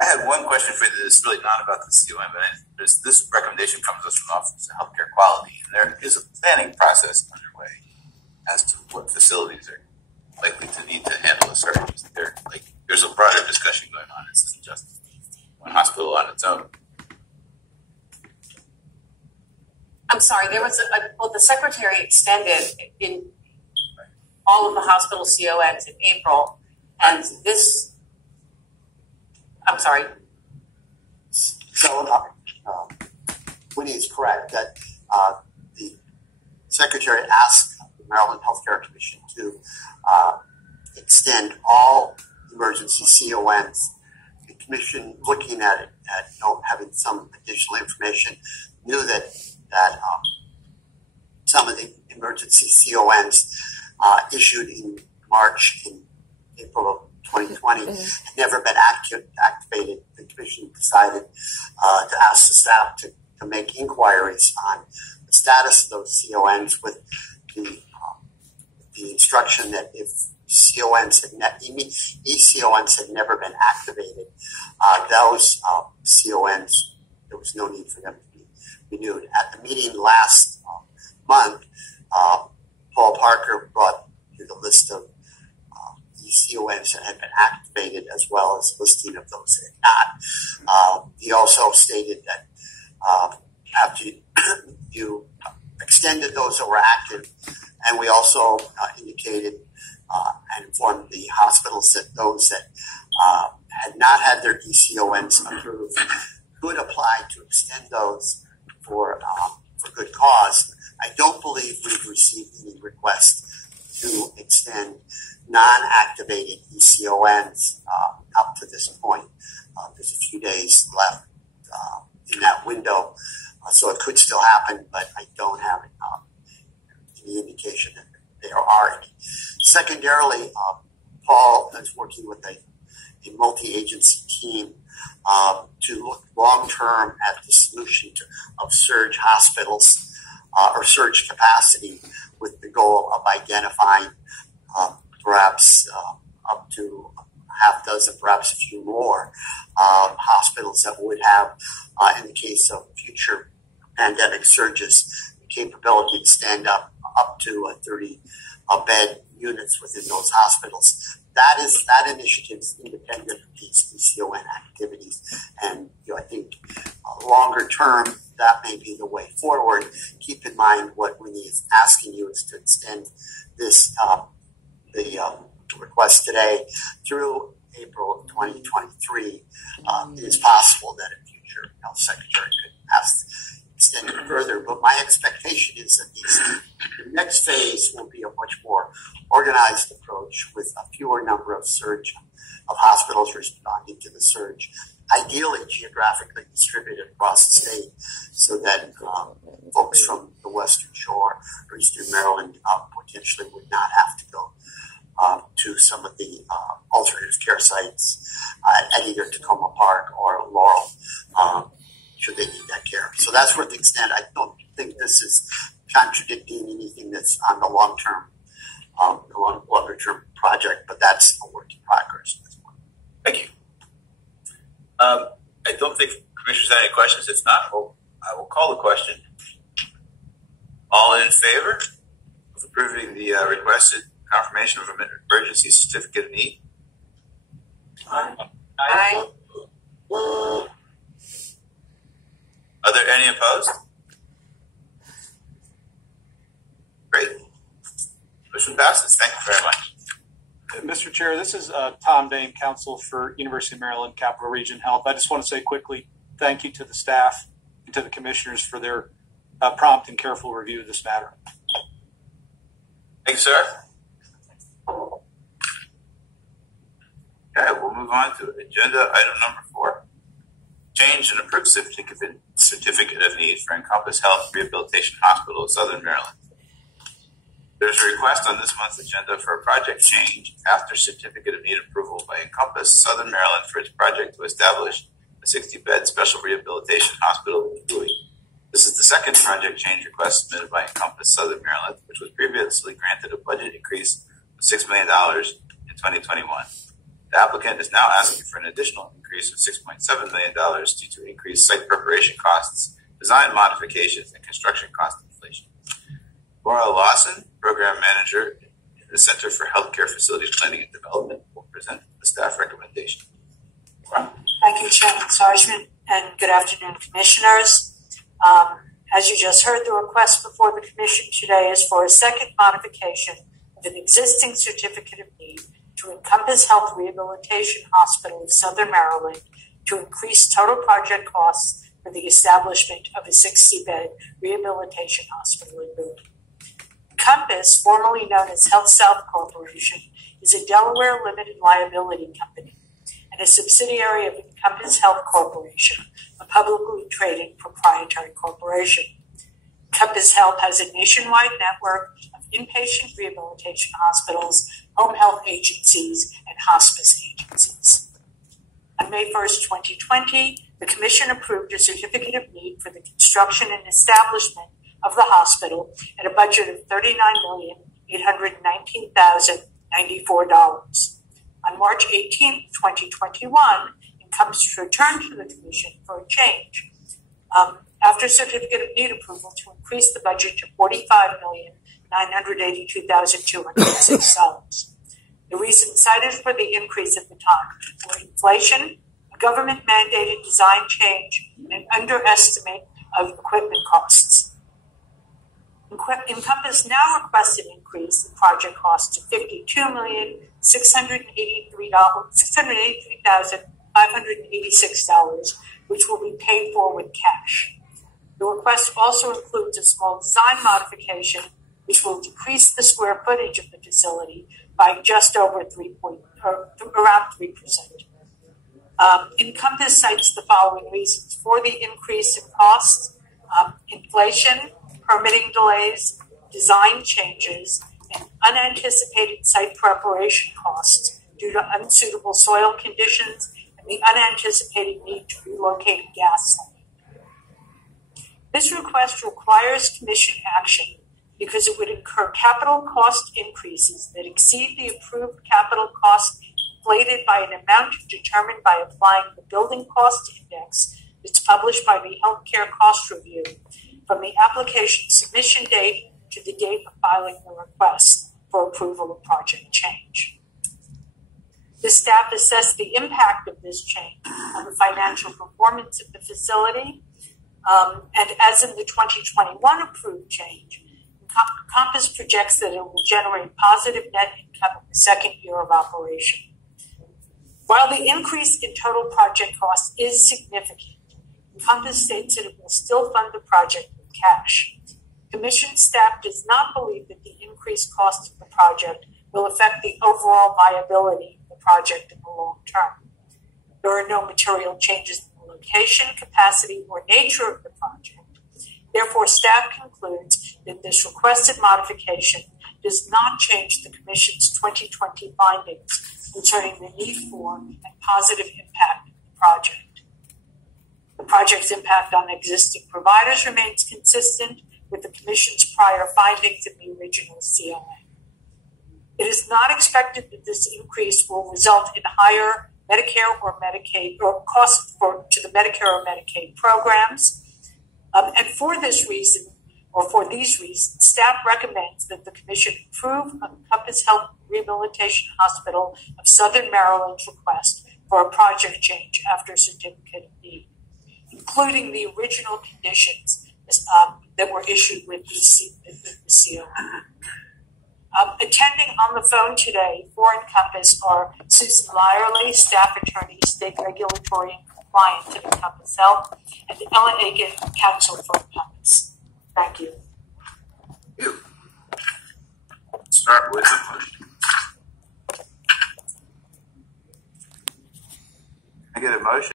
I had one question for you that's really not about the CON, but this recommendation comes to us from the Office of Healthcare Quality, and there is a planning process underway as to what facilities are likely to need to handle a surge. There's a broader discussion going on. This isn't just one hospital on its own. I'm sorry, there was the Secretary extended in all of the hospital CONs in April, and this, I'm sorry. So, Winnie is correct that the Secretary asked the Maryland Healthcare Commission to extend all emergency CONs. The Commission, looking at it, having some additional information, knew that some of the emergency CONs issued in March and April of 2020 had never been activated. The Commission decided to ask the staff to make inquiries on the status of those CONs with the instruction that if ECONs had never been activated, those CONs, there was no need for them to be renewed. At the meeting last month, Paul Parker brought you the list of ECONs that had been activated as well as a listing of those that had not. He also stated that after you extended those that were active, and we also indicated and informed the hospitals that those that had not had their ECONs approved could apply to extend those for good cause. I don't believe we've received any request to extend non-activated ECONs up to this point. There's a few days left in that window, so it could still happen, but I don't have any indication that there are any. Secondarily, Paul is working with a multi-agency team to look long-term at the solution of surge hospitals or surge capacity, with the goal of identifying perhaps up to half dozen, perhaps a few more hospitals that would have, in the case of future pandemic surges, the capability to stand up to 30 bed units within those hospitals. That initiative is independent of these ECON activities, and I think longer term that may be the way forward. Keep in mind what Winnie is asking you is to extend this the request today through April of 2023. It is possible that a future health secretary could ask extend it further, but my expectation is that the next phase will be a much more organized approach with a fewer number of hospitals responding to the surge, ideally geographically distributed across the state, so that folks from the Western Shore or Eastern Maryland potentially would not have to go to some of the alternative care sites at either Tacoma Park or Laurel, should they need that care. So that's where the extent. I don't think this is contradicting anything that's on the long-term, longer-term project, but that's a work in progress at this point. Thank you. I don't think commissioners have any questions. If not, I will call the question. All in favor of approving the requested confirmation of emergency certificate of need? Aye. Are there any opposed? Great. Motion passes. Thank you very much. Mr. Chair, this is Tom Dane, Counsel for University of Maryland Capital Region Health. I just want to say quickly thank you to the staff and to the commissioners for their prompt and careful review of this matter. Thank you, sir. Okay, we'll move on to agenda item number 4. Change and approved certificate of need for Encompass Health Rehabilitation Hospital of Southern Maryland. There's a request on this month's agenda for a project change after certificate of need approval by Encompass Southern Maryland for its project to establish a 60-bed special rehabilitation hospital in Bowie. This is the second project change request submitted by Encompass Southern Maryland, which was previously granted a budget increase of $6 million in 2021. The applicant is now asking for an additional increase of $6.7 million due to increased site preparation costs, design modifications, and construction cost inflation. Laura Lawson, Program Manager in the Center for Healthcare Facilities Planning and Development, will present the staff recommendation. Laura? Thank you, Chairman Sargent, and good afternoon, Commissioners. As you just heard, the request before the Commission today is for a second modification of an existing certificate of need to Encompass Health Rehabilitation Hospital of Southern Maryland to increase total project costs for the establishment of a 60-bed rehabilitation hospital in Boone. Encompass, formerly known as Health South Corporation, is a Delaware limited liability company and a subsidiary of Encompass Health Corporation, a publicly traded proprietary corporation. Encompass Health has a nationwide network of inpatient rehabilitation hospitals, home health agencies, and hospice agencies. On May 1st, 2020, the Commission approved a certificate of need for the construction and establishment of the hospital at a budget of $39,819,094. On March 18th, 2021, Encompass returned to the Commission for a change after certificate of need approval to increase the budget to $45,982,206. The reasons cited for the increase at the time were inflation, a government-mandated design change, and an underestimate of equipment costs. Encompass now requests an increase in project cost to $52,683,586, which will be paid for with cash. The request also includes a small design modification, which will decrease the square footage of the facility by just over around 3%. Encompass cites the following reasons for the increase in costs: inflation, permitting delays, design changes, and unanticipated site preparation costs due to unsuitable soil conditions and the unanticipated need to relocate a gas line. This request requires Commission action because it would incur capital cost increases that exceed the approved capital cost inflated by an amount determined by applying the Building Cost Index that's published by the Healthcare Cost Review from the application submission date to the date of filing the request for approval of project change. The staff assessed the impact of this change on the financial performance of the facility, and as in the 2021 approved change, Encompass projects that it will generate positive net income in the second year of operation. While the increase in total project cost is significant, Encompass states that it will still fund the project with cash. Commission staff does not believe that the increased cost of the project will affect the overall viability of the project in the long term. There are no material changes in the location, capacity, or nature of the project. Therefore, staff concludes that this requested modification does not change the Commission's 2020 findings concerning the need for and positive impact of the project. The project's impact on existing providers remains consistent with the Commission's prior findings in the original COA. It is not expected that this increase will result in higher Medicare or Medicaid or costs to the Medicare or Medicaid programs. And for this reason, or for these reasons, staff recommends that the Commission approve Encompass Health Rehabilitation Hospital of Southern Maryland's request for a project change after certificate of need, including the original conditions that were issued with the COA. Attending on the phone today for Encompass are Susan Lyerly, Staff Attorney, State Regulatory and Compliance at Encompass Health, and Ella Aiken, Counsel for Encompass. Thank you.